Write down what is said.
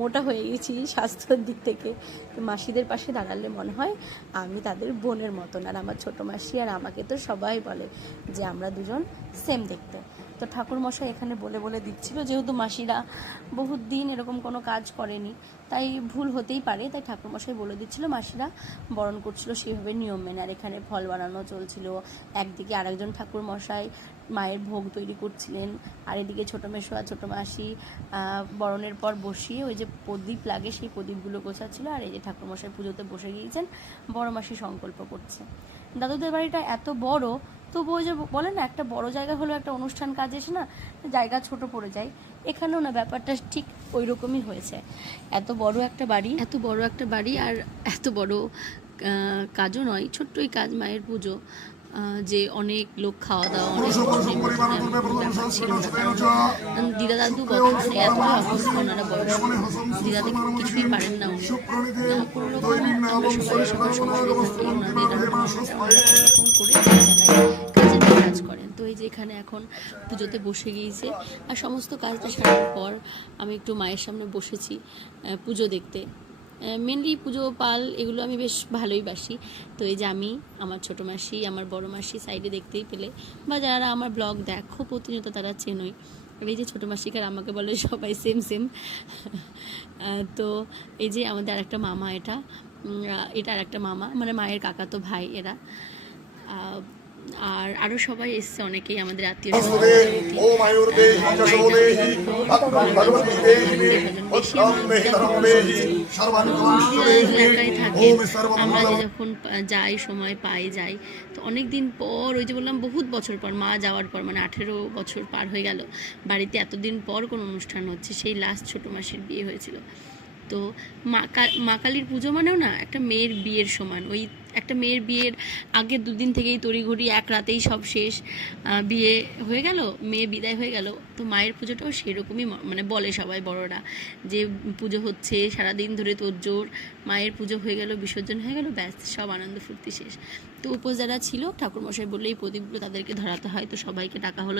মোটা হয়ে গেছি স্বাস্থ্যের দিক থেকে। তো মাসিদের পাশে দাঁড়ালে মনে হয় আমি তাদের বোনের মতন। আর আমার ছোটো মাসি আর আমাকে তো সবাই বলে যে আমরা দুজন সেম দেখতে। তো ঠাকুরমশাই এখানে বলে বলে দিচ্ছিল, যেহেতু মাসিরা বহুত দিন এরকম কোনো কাজ করেনি তাই ভুল হতেই পারে, তাই ঠাকুরমশাই বলে দিচ্ছিল, মাসিরা বরণ করছিল সেভাবে নিয়ম মেনে। আর এখানে ফল বানানো চলছিল, একদিকে আরেকজন ঠাকুরমশাই মায়ের ভোগ তৈরি করছিলেন, আর এদিকে ছোটো মেসো আর ছোটো মাসি বরণের পর বসিয়ে ওই যে প্রদীপ লাগে সেই প্রদীপগুলো গোছাচ্ছিল। আর এই যে ঠাকুরমশাই পুজোতে বসে গিয়েছেন, বড় মাসি সংকল্প করছে। দাদুদের বাড়িটা এত বড়, তবু ওই যে বলে না একটা বড় জায়গা হলো একটা অনুষ্ঠান কাজ এসে না জায়গা ছোট পড়ে যায়, এখানেও না ব্যাপারটা ঠিক ওই রকমই হয়েছে। এত বড় একটা বাড়ি আর এত বড় কাজও নয়, ছোট্টই কাজ, মায়ের পুজো, যে অনেক লোক খাওয়া দাওয়া দিদা দাদু বর্তমানে এত অবস্থা, ওনারা বয়স, দিদা কিছুই পারেন না উনি, কোনো রকম আমরা সবাই থাকি ওনাদের করে কাজ করেন। তো এই যে এখানে এখন পুজোতে বসে গিয়েছে, আর সমস্ত কাজটা সারার পর আমি একটু মায়ের সামনে বসেছি পুজো দেখতে। মেনলি পুজো পাল এগুলো আমি বেশ ভালোই বাসি। তো এই যে আমি, আমার ছোটো মাসি, আমার বড় মাসি সাইডে দেখতেই পেলে, বা যারা আমার ব্লগ দেখো প্রতিনিয়ত তারা চেনই। আর এই যে ছোটো মাসিকার আমাকে বলে সবাই সেম সেম। তো এই যে আমাদের আরেকটা মামা, এটা আরেকটা মামা, মানে মায়ের কাকাতো ভাই এরা। আর আরও সবাই এসছে, অনেকেই আমাদের আত্মীয় আমরা যখন যাই, সময় পাই যাই, তো অনেক দিন পর, ওই যে বললাম বহুত বছর পর, মা যাওয়ার পর, মানে 18 বছর পার হয়ে গেল বাড়িতে এতদিন পর কোনো অনুষ্ঠান হচ্ছে। সেই লাস্ট ছোটো মাসির বিয়ে হয়েছিল। তো মা কালীর পুজো মানেও না একটা মেয়ের বিয়ের সমান। ওই একটা মেয়ের বিয়ের আগে দুদিন থেকেই তড়িঘড়ি, এক রাতেই সব শেষ, বিয়ে হয়ে গেল, মেয়ে বিদায় হয়ে গেল। তো মায়ের পুজোটাও সেরকমই, মানে বলে সবাই বড়রা যে পুজো হচ্ছে সারাদিন ধরে তোড়জোড়, মায়ের পুজো হয়ে গেল, বিসর্জন হয়ে গেল, ব্যাস সব আনন্দ ফুর্তি শেষ। তো উপোস যারা ছিল, ঠাকুরমশাই বললে এই প্রদীপগুলো তাদেরকে ধরাতে হয়, তো সবাইকে ডাকা হলো।